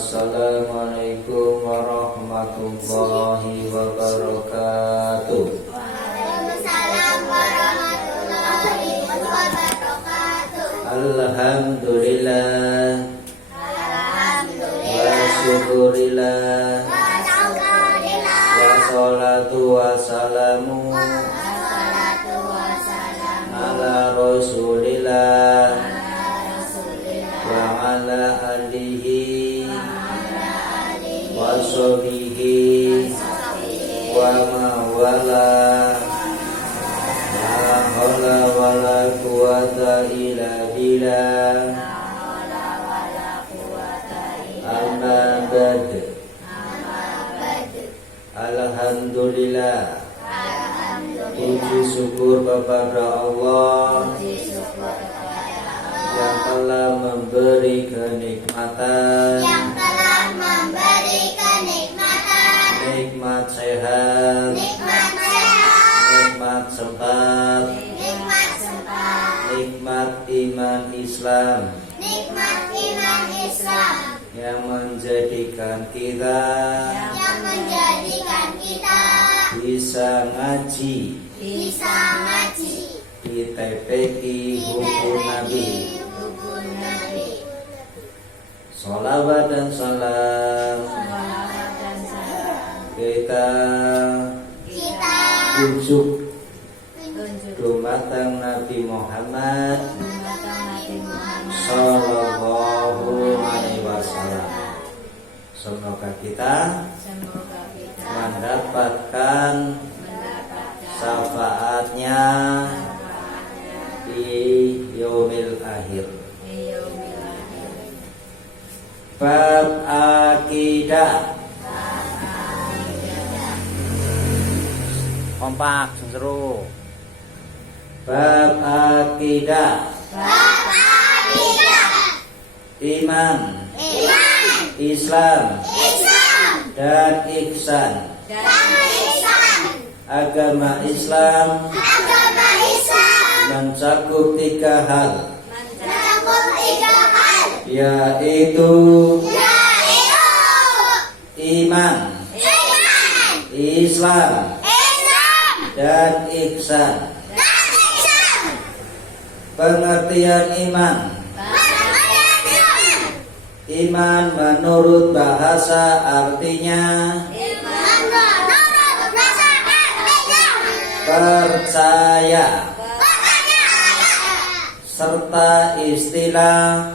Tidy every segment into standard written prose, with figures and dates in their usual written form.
Assalamualaikum warahmatullahi wabarakatuh. Waalaikumsalam warahmatullahi wabarakatuh. Alhamdulillah wa syukurillah wassalatu wassalamu ala rasulillah wa ala alihi wa sahbihi wa mawala la haula wala quwata illa billah. Amma ba'd. Alhamdulillah. Puji syukur kepada Allah yang telah memberi kenikmatan, nikmat sehat, nikmat sempat, nikmat iman Islam yang menjadikan kita bisa ngaji di TPQ Hukum Nabi. Sholawat dan salam kita tunjuk dumateng Nabi Muhammad Sallallahu Alaihi Wasallam. Semoga kita mendapatkan syafaatnya di yaumil akhir. Bab akidah. Kompak seru. Bab akidah. Iman, Islam, dan ihsan. Agama Islam mencakup tiga hal, yaitu iman, Islam, dan ihsan. Pengertian iman menurut bahasa artinya percaya, serta istilah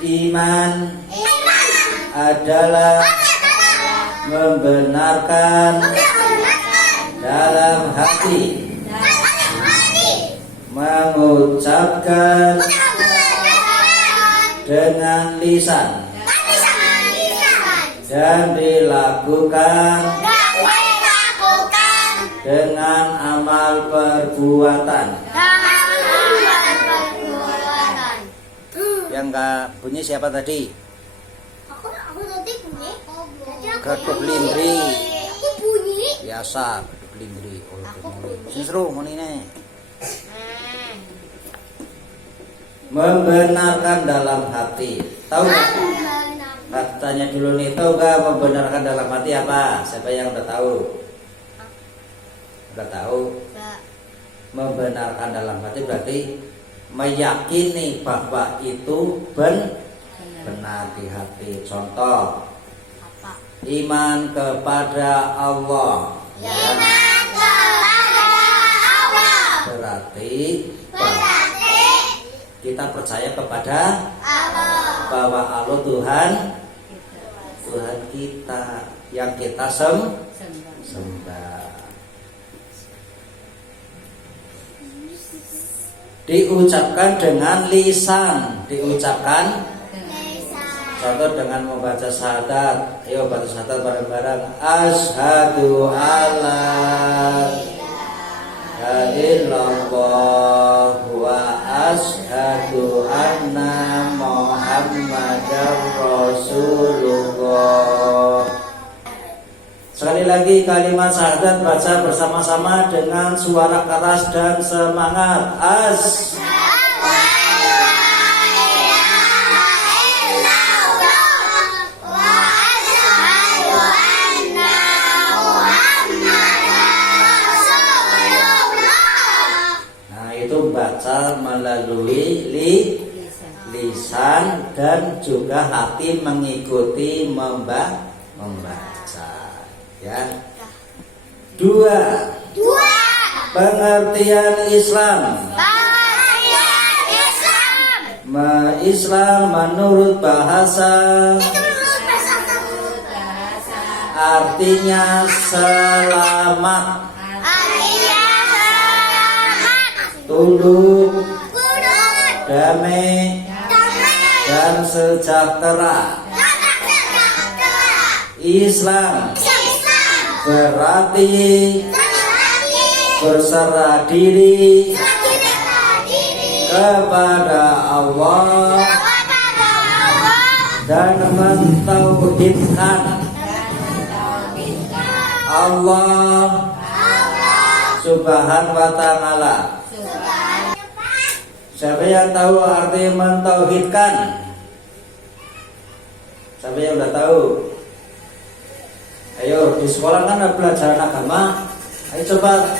iman adalah membenarkan dalam hati, mengucapkan dengan lisan, dan dilakukan dengan amal perbuatan. Yang gak bunyi siapa tadi? Aku tadi bunyi. Gaduh lindri. Aku bunyi. Biasa gaduh lindri. Sing seru ngonine. Membenarkan dalam hati. Tahu nggak? Tanya dulu nih, tahu nggak membenarkan dalam hati apa? Siapa yang udah tahu? Udah tahu? Membenarkan dalam hati berarti meyakini bahwa itu benar di hati. Contoh, iman kepada Allah. Berarti kita percaya kepada bahwa Allah Tuhan kita yang kita sembah. Diucapkan dengan lisan, contoh dengan membaca syahadat. Ayo baca syahadat bareng-bareng. Asyhadu alla ilaha illallah wa asyhadu anna Muhammadar Rasulullah. Sekali lagi kalimat syahadat baca bersama-sama dengan suara keras dan semangat. Asyhadu an la ilaha illallah lisan dan juga hati mengikuti membaca. Ya. Dua, pengertian Islam. Islam menurut bahasa artinya selamat, tunduk, damai, dan sejahtera. Islam berarti berserah diri kepada Allah dan mentauhidkan Allah Subhanahu wa ta'ala. Siapa yang tahu arti mentauhidkan? Siapa yang udah tahu? Ayo, di sekolah kan ada pelajaran agama. Ayo coba.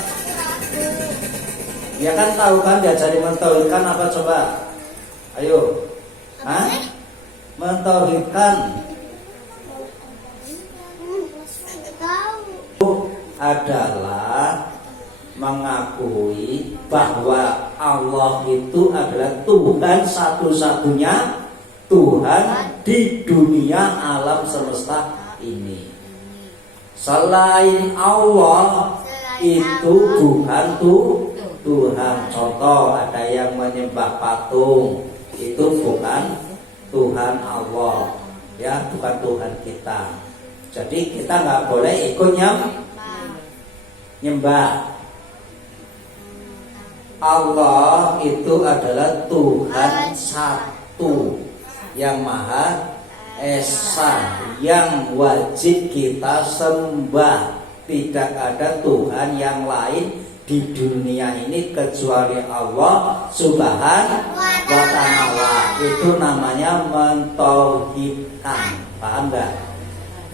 Ya kan tahu kan diajari mentauhidkan apa coba? Ayo. Hah? Mentauhidkan adalah mengakui bahwa Allah itu adalah Tuhan satu-satunya, Tuhan di dunia alam semesta ini. Selain Allah itu bukan Tuhan. Contoh, ada yang menyembah patung, itu bukan Tuhan Allah, ya, bukan Tuhan kita. Jadi kita nggak boleh ikut nyembah. Allah itu adalah Tuhan satu yang Maha Esa, yang wajib kita sembah. Tidak ada Tuhan yang lain di dunia ini kecuali Allah Subhanahu wa ta'ala. Itu namanya mentauhidkan. Paham nggak?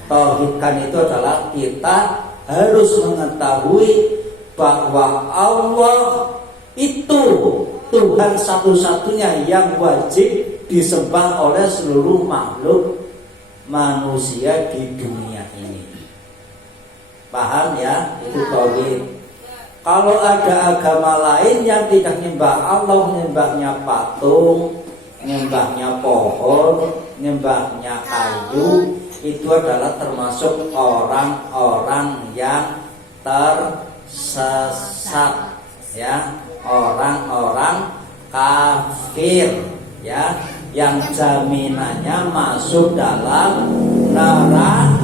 Tauhidkan itu adalah kita harus mengetahui bahwa Allah itu Tuhan satu-satunya yang wajib disembah oleh seluruh makhluk manusia di dunia ini. Paham ya? Itu tauhid. Kalau ada agama lain yang tidak nyembah Allah, nyembahnya patung, nyembahnya pohon, nyembahnya kayu, itu adalah termasuk orang-orang yang tersesat, ya, orang-orang kafir, ya, yang jaminannya masuk dalam neraka.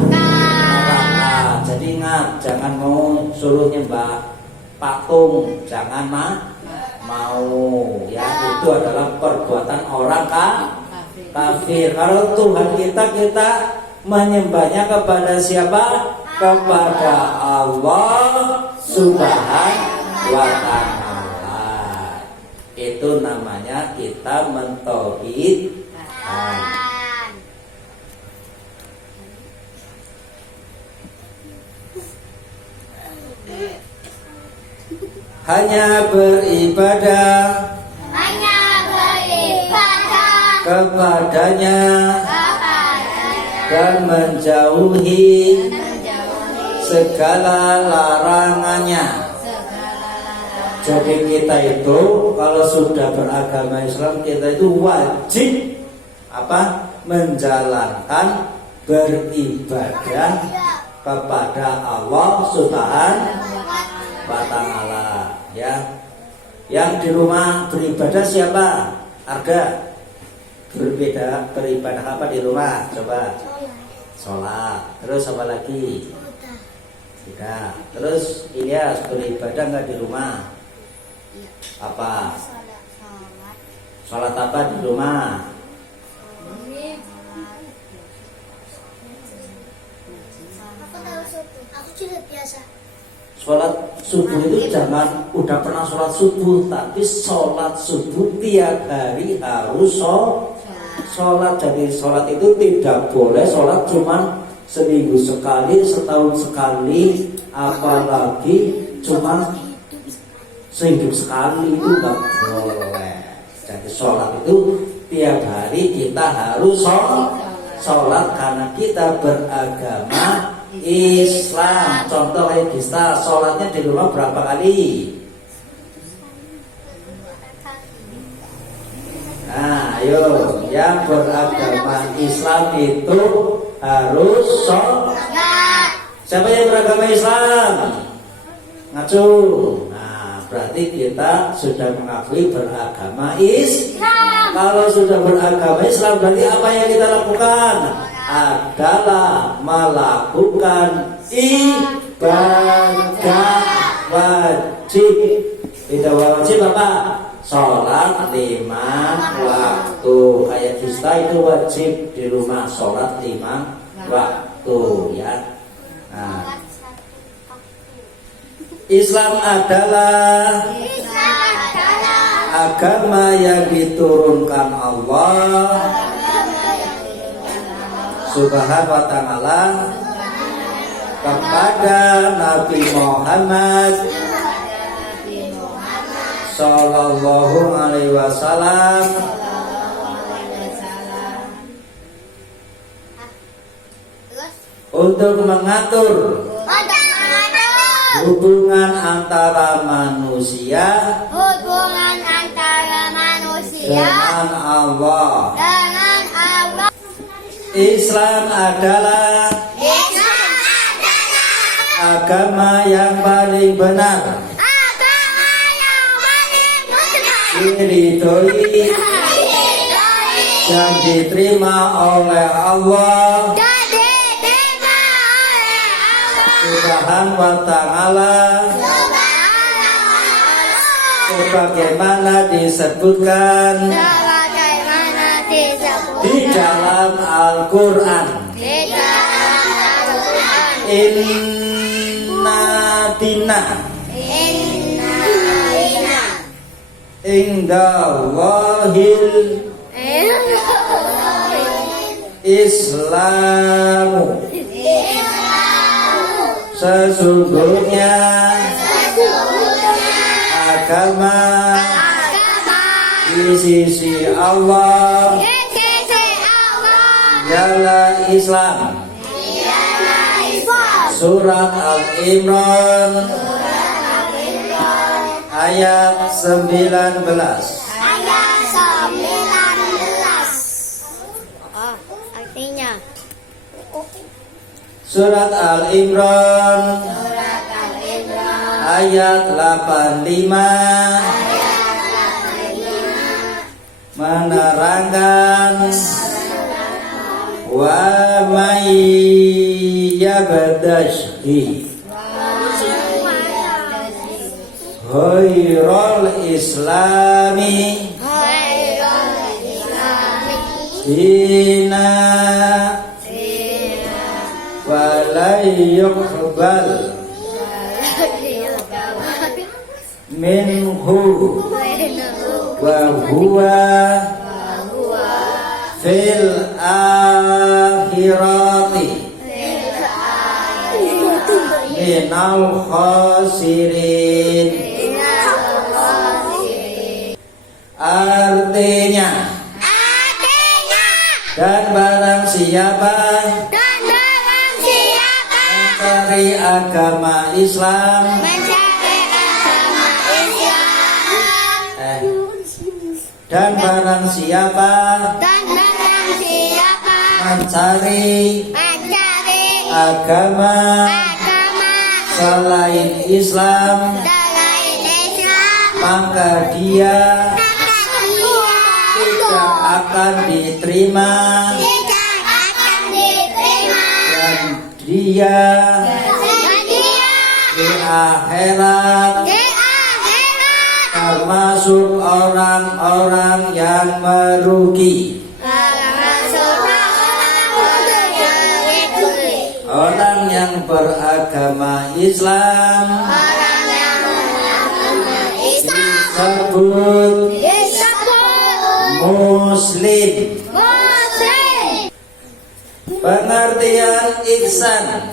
Jadi ingat, jangan mau suruh nyembah patung, jangan mau, ya, itu adalah perbuatan orang kafir. Kalau Tuhan kita menyembahnya kepada siapa? Kepada Allah Subhanahu wa ta'ala. Itu namanya kita mentauhidkan. Hanya beribadah kepadanya dan menjauhi segala larangannya. Jadi kita itu kalau sudah beragama Islam, kita itu wajib apa? Menjalankan beribadah kepada Allah Subhanahu wa ta'ala, ya. Yang di rumah beribadah siapa? Arga. Beribadah apa di rumah? Coba. Sholat. Terus apa lagi? Tidak. Terus Ilyas beribadah nggak di rumah? Apa? Sholat apa di rumah? Aku tidak biasa. Sholat subuh itu jangan udah pernah sholat subuh, tapi sholat subuh tiap hari harus sholat. Jadi sholat itu tidak boleh sholat cuma seminggu sekali, setahun sekali, apalagi cuma sehidup sekali, itu nggak boleh. Jadi sholat itu tiap hari kita harus sholat karena kita beragama Islam. Contoh kayak kita sholatnya di rumah berapa kali? Nah, ayo yang beragama Islam itu harus sholat. Siapa yang beragama Islam? Ngacu. Nah, berarti kita sudah mengakui beragama Islam. Kalau sudah beragama Islam, berarti apa yang kita lakukan? Adalah melakukan ibadah wajib. Tidak wajib apa? Sholat 5 waktu. Kayak kita itu wajib di rumah sholat 5 waktu ya. Nah, Islam adalah agama yang diturunkan Allah Subhanahu wa ta'ala kepada Nabi Muhammad Sallallahu alaihi wasallam untuk mengatur hubungan antara manusia dengan Allah. Islam adalah agama yang paling benar, diridhoi dan diterima oleh Allah Subhanahu wa ta'ala sebagaimana disebutkan di dalam Al-Quran. Inna dina indallahil Islamu. Sesungguhnya agama di sisi Allah ialah Islam. Surat Al-Imran ayat 19. Artinya Surat Al-Imran ayat 85 menerangkan wa may yabdashi ghairul islami dina wala yuqbal minhu wa huwa fil akhirati minal khasirin. Artinya dan barang siapa mencari agama Islam dan barang siapa mencari agama selain Islam maka dia tidak akan diterima dan dia di akhirat termasuk orang-orang yang merugi. Orang yang beragama Islam disebut Muslim. Pengertian ihsan.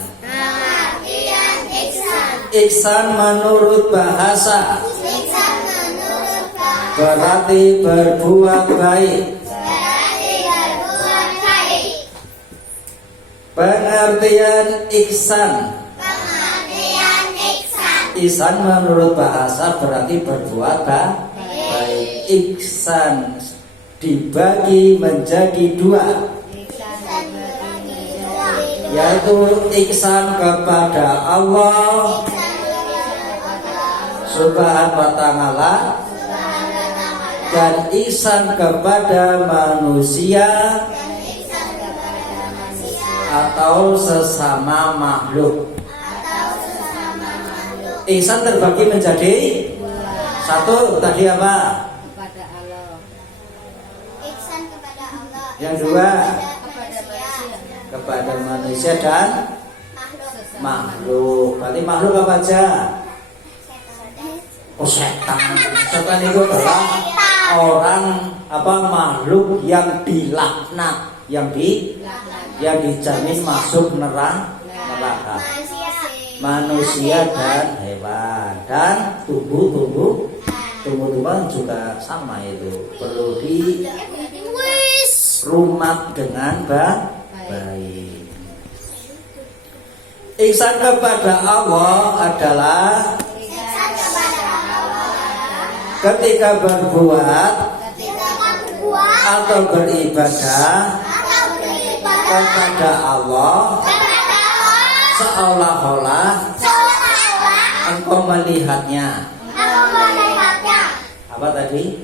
Ihsan menurut bahasa berarti berbuat baik. Pengertian ihsan. Ihsan menurut bahasa berarti berbuat baik. Ihsan dibagi menjadi dua, yaitu ihsan kepada Allah Subhanahu wa ta'ala dan ihsan kepada manusia atau sesama makhluk. Ihsan terbagi menjadi satu, tadi apa? Kepada Allah. Ihsan kepada Allah. Yang dua, kepada kepada manusia dan makhluk. Berarti makhluk apa aja? Oh, setan. Setan itu adalah orang apa makhluk yang dilaknat, yang dijamin masuk neraka. Manusia dan hewan dan tumbuh-tumbuhan juga sama itu, perlu di rumat dengan baik. Ihsan kepada Allah adalah ketika berbuat atau beribadah kepada Allah seolah-olah engkau melihatnya. Apa tadi?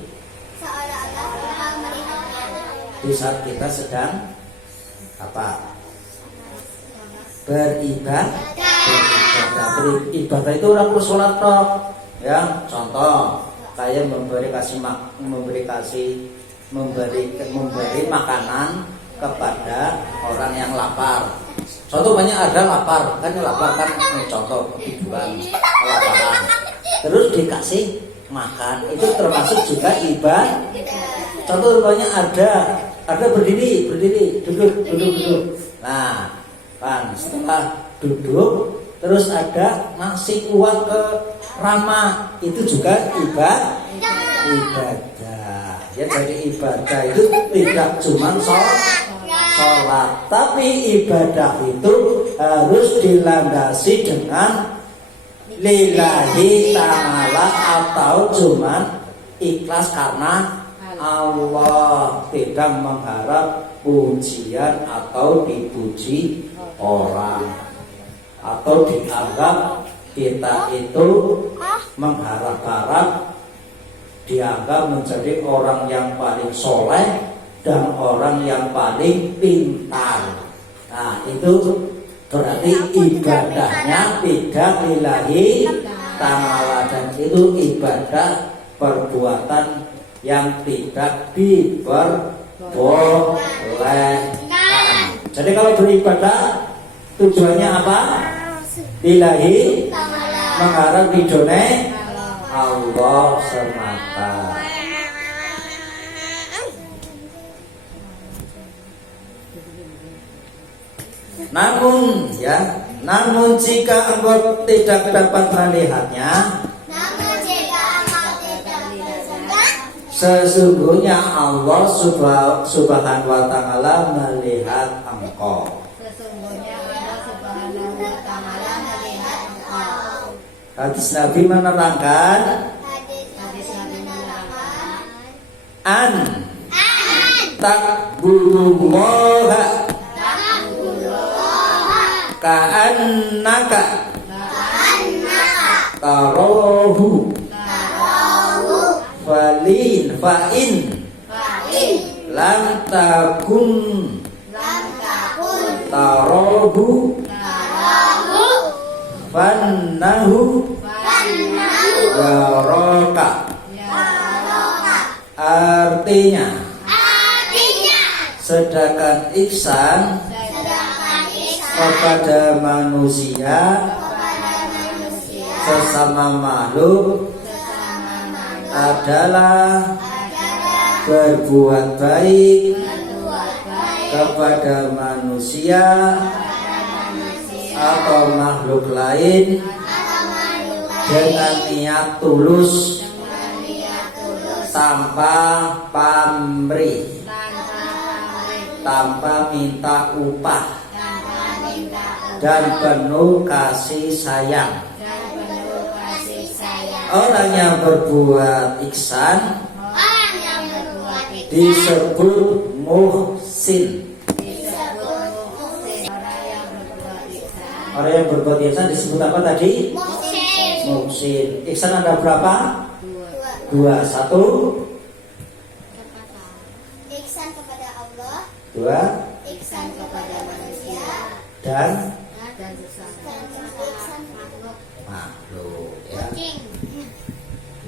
Di saat kita sedang apa? Beribadah itu orang bersolat toh, ya. Contoh, saya memberi makanan kepada orang yang lapar. Contoh banyak ada lapar kan contoh ketiduran, kelaparan. Terus dikasih makan, itu termasuk juga ibadah. Contoh banyak ada berdiri, duduk. Nah, kan setelah duduk terus ada ngasih uang ke ramah, itu juga ibadah. Ya, jadi ibadah itu tidak cuma sholat, tapi ibadah itu harus dilandasi dengan lillahi ta'ala atau cuma ikhlas karena Allah, tidak mengharap pujian atau dipuji orang, atau dianggap kita itu mengharap-harap dianggap menjadi orang yang paling soleh dan orang yang paling pintar. Nah, itu berarti ibadahnya tidak lillahi ta'ala, dan itu ibadah perbuatan yang tidak diperbolehkan. Jadi kalau beribadah tujuannya apa? Lillahi, mengharap ridhone Allah semata. Namun jika engkau tidak dapat melihatnya, sesungguhnya Allah Subhanahu wa ta'ala melihat engkau. Hadis Nabi menerangkan, an takbudullaha ka'annaka tarahu fa'in lam takun tarahu fannahu yaraka. Artinya sedangkan ihsan kepada manusia sesama makhluk adalah berbuat baik kepada manusia atau makhluk lain dengan niat tulus tanpa pamrih, tanpa minta upah, dan penuh kasih sayang. Orang yang berbuat ihsan disebut muhsin. Orang yang berbuat ihsan disebut apa tadi? Muhsin. Ihsan ada berapa? Dua. Satu. Ihsan kepada Allah. Dua. Ihsan kepada manusia. Dan Ihsan makhluk. makhluk. Ya. Kucing.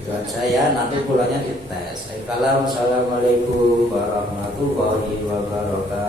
Itu aja ya. Nanti pulangnya dites. Assalamualaikum warahmatullahi wabarakatuh.